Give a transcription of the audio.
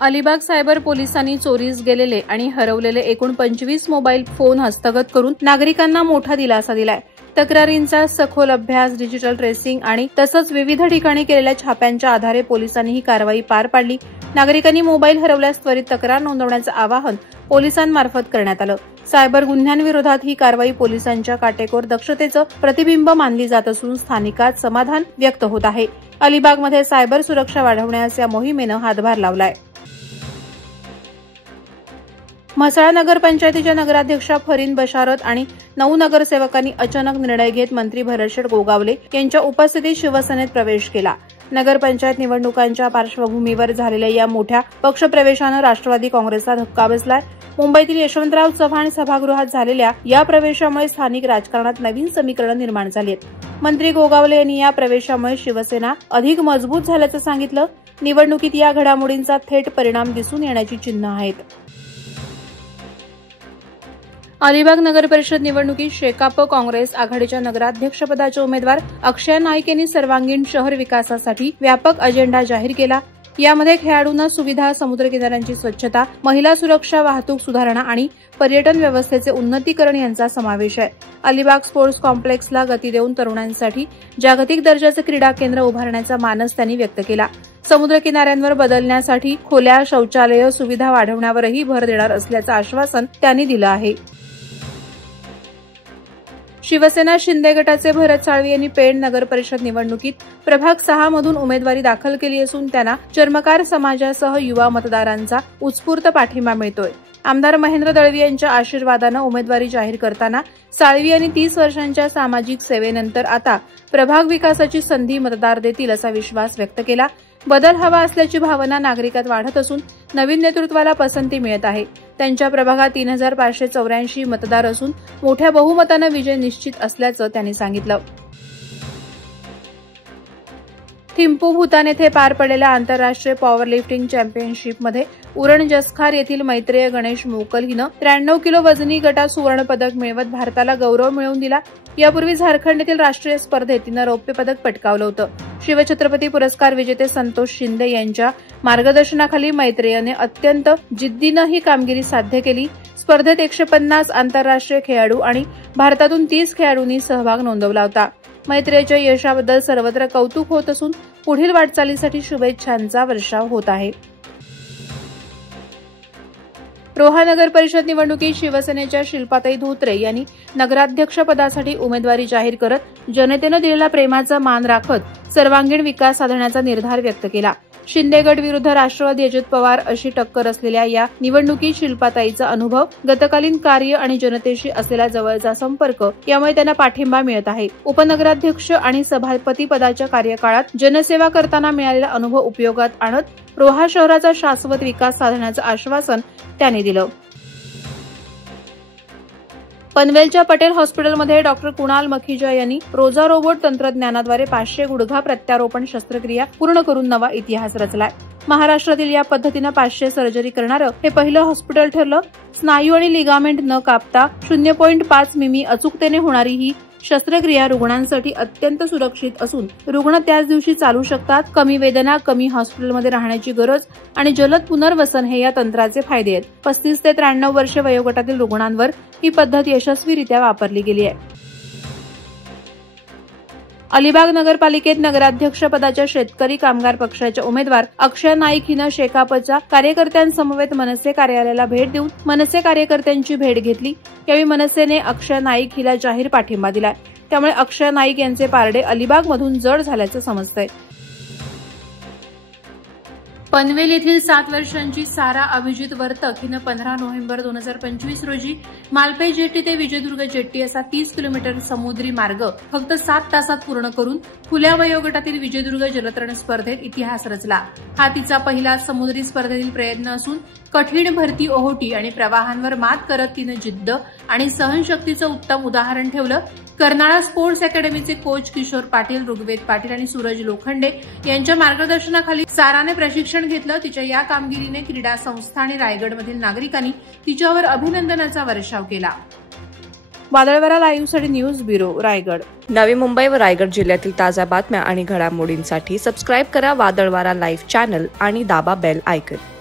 Alibag cyber पोलिसांनी चोरीस गेलेले आणि हरवलेले एकूण 25 मोबाईल फोन हस्तगत करून नागरिकांना मोठा दिलासा दिलाय। तक्रारींचा सखोल अभ्यास, डिजिटल ट्रेसिंग आणि तसंच विविध ठिकाणी केलेल्या छाप्यांच्या आधारे पोलिसांनी ही कारवाई पार पाडली। नागरिकांनी मोबाईल हरवल्यास त्वरित तक्रार नोंदवण्याचं आवाहन पोलिसांमार्फत करण्यात आलं। सायबर गुन्ह्यांविरोधात ही कारवाई पोलिसांच्या काटेकोर दक्षतेचं प्रतिबिंब मानली जात असून स्थानिकात समाधान व्यक्त होत आहे। अलिबागमध्ये सायबर सुरक्षा वाढवण्यास या मोहिमेनं हातभार लावलाय। म्हसळा नगरपंचायतीच्या नगराध्यक्षा फरीन बशारत आणि 9 नगरसेवकांनी अचानक निर्णय घेत मंत्री भरतशेठ गोगावले यांच्या उपस्थितीत शिवसेनेत प्रवेश केला। नगरपंचायत निवडणुकांच्या पार्श्वभूमीवर झालेल्या या मोठ्या पक्षप्रवेशानं राष्ट्रवादी काँग्रेसला धक्का बसलाय। मुंबईतील यशवंतराव चव्हाण सभागृहात झालेल्या या प्रवेशामुळे स्थानिक राजकारणात नवीन समीकरणं निर्माण झाली आहेत। मंत्री गोगावले यांनी या प्रवेशामुळे शिवसेना अधिक मजबूत झाल्याचं सांगितलं। निवडणुकीत या घडामोडींचा थेट परिणाम दिसून येण्याची चिन्ह आहेत। अलिबाग नगरपरिषद निवडणुकीत शेकाप काँग्रेस आघाडीच्या नगराध्यक्षपदाचे उमेदवार अक्षय नाईक यांनी सर्वांगीण शहर विकासासाठी व्यापक अजेंडा जाहीर केला। यामध्ये खेळाडूंना सुविधा, समुद्रकिनाऱ्यांची स्वच्छता, महिला सुरक्षा, वाहतूक सुधारणा आणि पर्यटन व्यवस्थेचे उन्नतीकरण यांचा समावेश आहे। अलिबाग स्पोर्ट्स कॉम्प्लेक्सला गती देऊन तरुणांसाठी जागतिक दर्जाचे क्रीडा केंद्र उभारण्याचा मानस त्यांनी व्यक्त केला। समुद्रकिनाऱ्यांवर बदलण्यासाठी खोल्या, शौचालय सुविधा वाढवण्यावरही भर देणार असल्याचं आश्वासन त्यांनी दिलं आहे। शिवसेना शिंदे गटाचे भरत साळवी यांनी पेण नगरपरिषद निवडणुकीत प्रभाग 6 मधून उमेदवारी दाखल केली असून त्यांना चर्मकार समाजासह युवा मतदारांचा उत्स्फूर्त पाठिंबा मिळतोय। आमदार महेंद्र दळवी यांच्या आशीर्वादानं उमेदवारी जाहीर करताना साळवी यांनी 30 वर्षांच्या सामाजिक सेवेनंतर आता प्रभाग विकासाची संधी मतदार देतील असा विश्वास व्यक्त केला। बदल हवा असल्याची भावना नागरिकात वाढत असून नवीन नेतृत्वाला पसंती मिळत आहे। त्यांच्या प्रभागात 3584 मतदार असून मोठ्या बहुमतानं विजय निश्चित असल्याचं त्यांनी सांगितलं। थिम्पू भूतान येथे पार पडलेल्या आंतरराष्ट्रीय पॉवर लिफ्टिंग चॅम्पियनशिपमध्ये उरण जसखार येथील मैत्रेय गणेश मोकल हिनं 93 किलो वजनी गटात सुवर्ण पदक मिळवत भारताला गौरव मिळवून दिला। यापूर्वी झारखंड येथील राष्ट्रीय स्पर्धेत तिनं रौप्य पदक पटकावलं होतं। शिवछत्रपती पुरस्कार विजेते संतोष शिंदे यांच्या मार्गदर्शनाखाली मैत्रेयने अत्यंत जिद्दीनं ही कामगिरी साध्य केली। स्पर्धेत 150 आंतरराष्ट्रीय खेळाडू आणि भारतातून 30 खेळाडूंनी सहभाग नोंदवला होता। मैत्रेयच्या यशाबद्दल सर्वत्र कौतुक होत असून पुढील वाटचालीसाठी शुभेच्छांचा वर्षाव होत आहे। रोहा नगर परिषद निवडणुकीत शिवसेनेच्या शिल्पाताई धोत्रे यांनी नगराध्यक्षपदासाठी उमेदवारी जाहीर करत जनतेनं दिलेला प्रेमाचा मान राखत सर्वांगीण विकास साधण्याचा निर्धार व्यक्त केला। शिंदे गट विरुद्ध राष्ट्रवादी अजित पवार अशी टक्कर असलेल्या या निवडणुकीत शिल्पाताईचा अनुभव, गतकालीन कार्य आणि जनतेशी असलेला जवळचा संपर्क यामुळे त्यांना पाठिंबा मिळत आहे। उपनगराध्यक्ष आणि सभापती पदाच्या कार्यकाळात जनसेवा करताना मिळालेला अनुभव उपयोगात आणत रोहा शहराचा शाश्वत विकास साधण्याचं आश्वासन त्यांनी दिलं। पनवेलच्या पटेल हॉस्पिटलमध्ये डॉक्टर कुणाल मखिजा यांनी रोजा रोबोट तंत्रज्ञानाद्वारे 500 गुडघा प्रत्यारोपण शस्त्रक्रिया पूर्ण करून नवा इतिहास रचलाय। महाराष्ट्रातील या पद्धतीनं 500 सर्जरी करणारं हे पहिलं हॉस्पिटल ठरलं। स्नायू आणि लिगामेंट न कापता 0.5 मिमी अचूकतेने होणारी ही शस्त्रक्रिया रुग्णांसाठी अत्यंत सुरक्षित असून रुग्ण त्याच दिवशी चालू शकतात। कमी वेदना, कमी हॉस्पिटलमध्ये राहण्याची गरज आणि जलद पुनर्वसन हे या तंत्राचे फायदे आहेत। 35 ते 93 वर्षे वयोगटातील रुग्णांवर ही पद्धत यशस्वीरित्या वापरली गेली आहे। अलिबाग नगरपालिकेत नगराध्यक्षपदाच्या शेतकरी कामगार पक्षाच्या उमेदवार अक्षय नाईक हिनं शेकापच्या कार्यकर्त्यांसमवेत मनसे कार्यालयाला भेट देऊन मनसे कार्यकर्त्यांची भेट घेतली। यावेळी मनसेने अक्षय नाईक हिला जाहीर पाठिंबा दिलाय। त्यामुळे अक्षय नाईक यांचे पारडे अलिबागमधून जड झाल्याचं समजतंय। पनवेल येथील 7 वर्षांची सारा अभिजित वर्तक हिनं 15 नोव्हेंबर 2025 रोजी मालपे जेट्टी ते विजयदुर्ग जेट्टी असा 30 किलोमीटर समुद्री मार्ग फक्त 7 तासात पूर्ण करून खुल्या वयोगटातील विजयदुर्ग जलतरण स्पर्धेत इतिहास रचला। हा तिचा पहिला समुद्री स्पर्धेतील प्रयत्न असून कठीण भरती, ओहोटी आणि प्रवाहांवर मात करत तिनं जिद्द आणि सहनशक्तीचं उत्तम उदाहरण ठेवलं। कर्नाळा स्पोर्ट्स अकॅडमीचे कोच किशोर पाटील, ऋग्वेद पाटील आणि सूरज लोखंडे यांच्या मार्गदर्शनाखाली साराने प्रशिक्षण घेतलं। तिच्या या कामगिरीने क्रीडा संस्था आणि रायगडमधील नागरिकांनी तिच्यावर अभिनंदनाचा वर्षाव केला। वादळवारा लाईव्हसाठी न्यूज ब्युरो, रायगड। नवी मुंबई व रायगड जिल्ह्यातील ताज्या बातम्या आणि घडामोडींसाठी सबस्क्राईब करा वादळवारा लाईव्ह चॅनल आणि दाबा बेल आयकॉन।